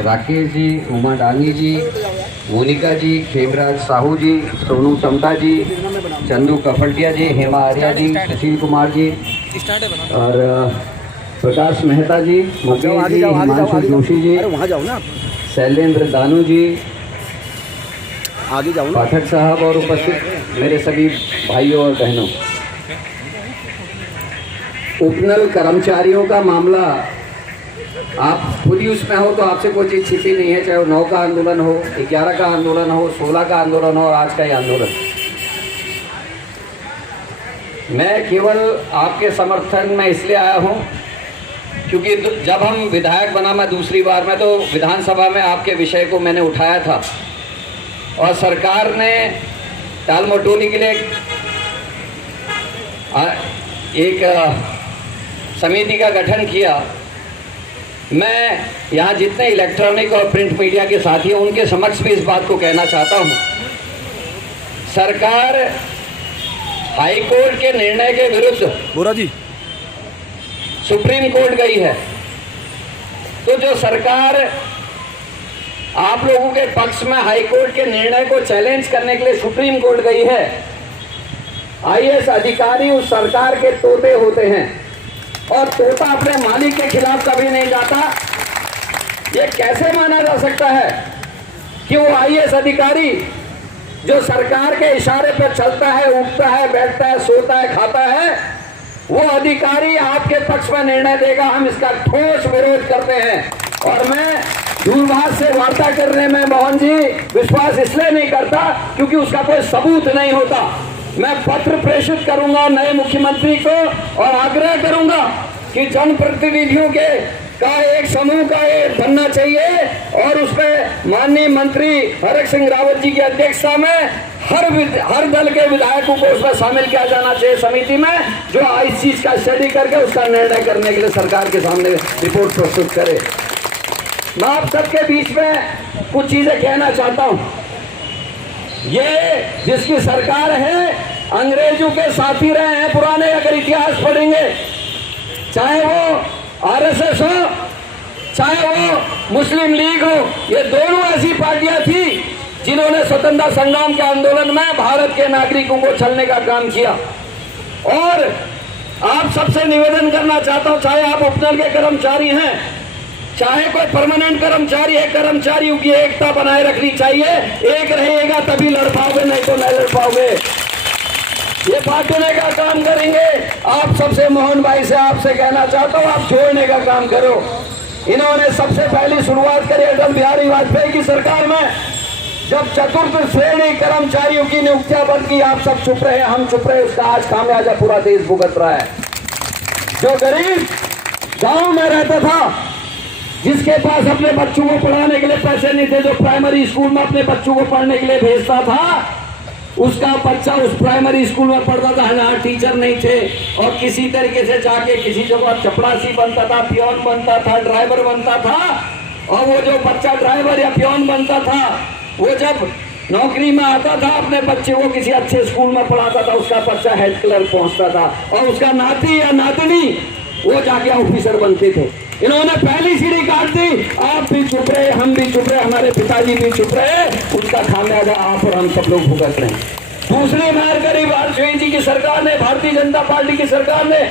राकेश जी, उमा डांगी जी, मोनिका जी, खेमराज साहू जी, सोनू टमटा जी, चंदू कफलटिया जी, हेमा आर्या जी, सुशील कुमार जी और प्रकाश मेहता जी, मुकेश जी, हिमांशु जोशी जी, शैलेंद्र दानू जी, आगे जाओ ना। पाठक साहब और उपस्थित मेरे सभी भाइयों और बहनों, उपनल कर्मचारियों का मामला आप खुद ही उसमें हो तो आपसे कोई चीज़ छिपी नहीं है, चाहे वो 9 का आंदोलन हो, 11 का आंदोलन हो, 16 का आंदोलन हो और आज का ये आंदोलन। मैं केवल आपके समर्थन में इसलिए आया हूँ क्योंकि जब हम विधायक बना मैं दूसरी बार में, तो विधानसभा में आपके विषय को मैंने उठाया था और सरकार ने टाल मटोली के लिए एक समिति का गठन किया। मैं यहाँ जितने इलेक्ट्रॉनिक और प्रिंट मीडिया के साथी हैं उनके समक्ष भी इस बात को कहना चाहता हूँ, सरकार हाई कोर्ट के निर्णय के विरुद्ध बोरा जी सुप्रीम कोर्ट गई है। तो जो सरकार आप लोगों के पक्ष में हाई कोर्ट के निर्णय को चैलेंज करने के लिए सुप्रीम कोर्ट गई है, आईएएस अधिकारी उस सरकार के तोते होते हैं और तोता अपने मालिक के खिलाफ कभी नहीं जाता। ये कैसे माना जा सकता है कि वो आईएएस अधिकारी जो सरकार के इशारे पर चलता है, उठता है, बैठता है, सोता है, खाता है, वो अधिकारी आपके पक्ष में निर्णय देगा? हम इसका ठोस विरोध करते हैं। और मैं दूरभाष से वार्ता करने में मोहन जी विश्वास इसलिए नहीं करता क्योंकि उसका कोई सबूत नहीं होता। मैं पत्र प्रेषित करूंगा नए मुख्यमंत्री को और आग्रह करूंगा कि जनप्रतिनिधियों के का एक समूह का एक बनना चाहिए और उसमें माननीय मंत्री हरक सिंह रावत जी की अध्यक्षता में हर दल के विधायकों को उसमें शामिल किया जाना चाहिए समिति में, जो इस चीज का स्टडी करके उसका निर्णय करने के लिए सरकार के सामने रिपोर्ट प्रस्तुत करे। मैं आप सबके बीच में कुछ चीजें कहना चाहता हूं। ये जिसकी सरकार है अंग्रेजों के साथी रहे हैं पुराने, अगर इतिहास पढ़ेंगे, चाहे वो आरएसएस हो, चाहे वो मुस्लिम लीग हो, ये दोनों ऐसी पार्टियां थी जिन्होंने स्वतंत्रता संग्राम के आंदोलन में भारत के नागरिकों को छलने का काम किया। और आप सबसे निवेदन करना चाहता हूं, चाहे आप उपनल के कर्मचारी हैं, चाहे कोई परमानेंट कर्मचारी है, कर्मचारियों की एकता बनाए रखनी चाहिए। एक रहेगा तभी लड़ पाओगे, नहीं तो नहीं लड़ पाओगे। ये बांटने का काम करेंगे। आप सबसे मोहन भाई से आपसे कहना चाहता हूँ, आप जोड़ने का काम करो। इन्होंने सबसे पहली शुरुआत करी अटल बिहारी वाजपेयी की सरकार में, जब चतुर्थ श्रेणी कर्मचारियों की नियुक्तियां बंद की। आप सब चुप रहे, हम चुप रहे, उसका आज खामियाजा पूरा देश भुगत रहा है। जो गरीब गांव में रहता था, जिसके पास अपने बच्चों को पढ़ाने के लिए पैसे नहीं थे, जो प्राइमरी स्कूल में अपने बच्चों को पढ़ने के लिए भेजता था, उसका बच्चा उस प्राइमरी स्कूल में पढ़ता था जहाँ टीचर नहीं थे और किसी तरीके से जाके किसी जगह चपरासी बनता था, पियोन बनता था, ड्राइवर बनता था। और वो जो बच्चा ड्राइवर या पियोन बनता था, वो जब नौकरी में आता था, अपने बच्चे को किसी अच्छे स्कूल में पढ़ाता था, उसका बच्चा हेड क्लर्क पहुंचता था और उसका नाती या नातनी वो जाके ऑफिसर बनते थे। इन्होंने पहली सीढ़ी काट दी। आप भी चुप रहे, हम भी चुप रहे, हमारे पिताजी भी चुप रहे, उसका खामियाजा आप और हम सब लोग भुगत रहे हैं। दूसरी बार करी वाजपेयी जी की सरकार ने, भारतीय जनता पार्टी की सरकार ने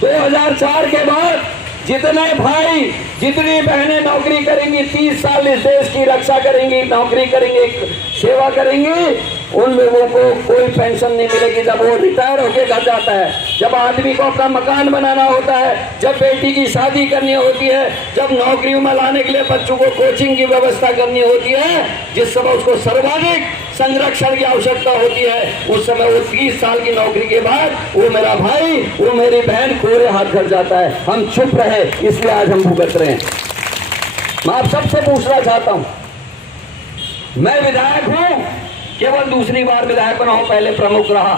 2004 के बाद जितने भाई जितनी बहनें नौकरी करेंगी, 30 साल इस देश की रक्षा करेंगी, नौकरी करेंगी, सेवा करेंगी, उन लोगों को कोई पेंशन नहीं मिलेगी जब वो रिटायर होके घर जाता है। जब आदमी को अपना मकान बनाना होता है, जब बेटी की शादी करनी होती है, जब नौकरियों में लाने के लिए बच्चों को कोचिंग की व्यवस्था करनी होती है, जिस समय उसको सर्वाधिक संरक्षण की आवश्यकता होती है, उस समय वो 30 साल की नौकरी के बाद वो मेरा भाई, वो मेरी बहन कोरे हाथ घर जाता है। हम चुप रहे, इसलिए आज हम भुगत रहे हैं। मैं आप सबसे पूछना चाहता हूं, मैं विधायक हूं, केवल दूसरी बार विधायक बना हूं, पहले प्रमुख रहा।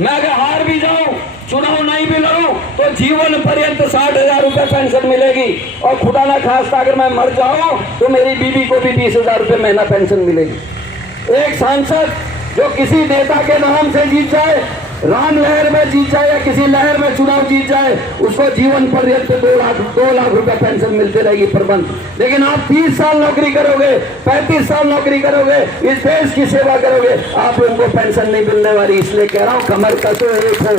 मैं अगर हार भी जाऊं, चुनाव नहीं भी लड़ूं, तो जीवन पर्यंत 60,000 रुपए पेंशन मिलेगी। और खुदा ना खास्ता अगर मैं मर जाऊं तो मेरी बीवी को भी 20,000 रुपए महीना पेंशन मिलेगी। एक सांसद जो किसी नेता के नाम से जीत जाए, राम लहर में जीत जाए या किसी लहर में चुनाव जीत जाए, उसको जीवन पर्यंत 2 लाख रुपए पेंशन मिलती रहेगी प्रबंध। लेकिन आप 30 साल नौकरी करोगे, 35 साल नौकरी करोगे, इस देश की सेवा करोगे, आप लोगों को पेंशन नहीं मिलने वाली। इसलिए कह रहा हूं, कमर कसो, एक हो।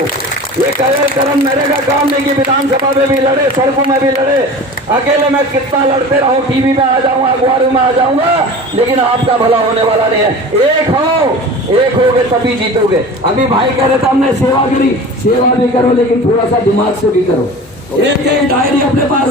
ये कलर करम मेरे का काम नहीं कि विधानसभा में भी लड़े, सड़कों में भी लड़े। अकेले मैं कितना लड़ते रहूं, टीवी में आ जाऊंगा, अखबारों में आ जाऊंगा, लेकिन आपका भला होने वाला नहीं है। एक होगे तभी जीतोगे। अभी भाई कह रहे थे हमने सेवा करी, सेवा भी करो लेकिन थोड़ा सा दिमाग से भी करो। एक डायरी अपने पास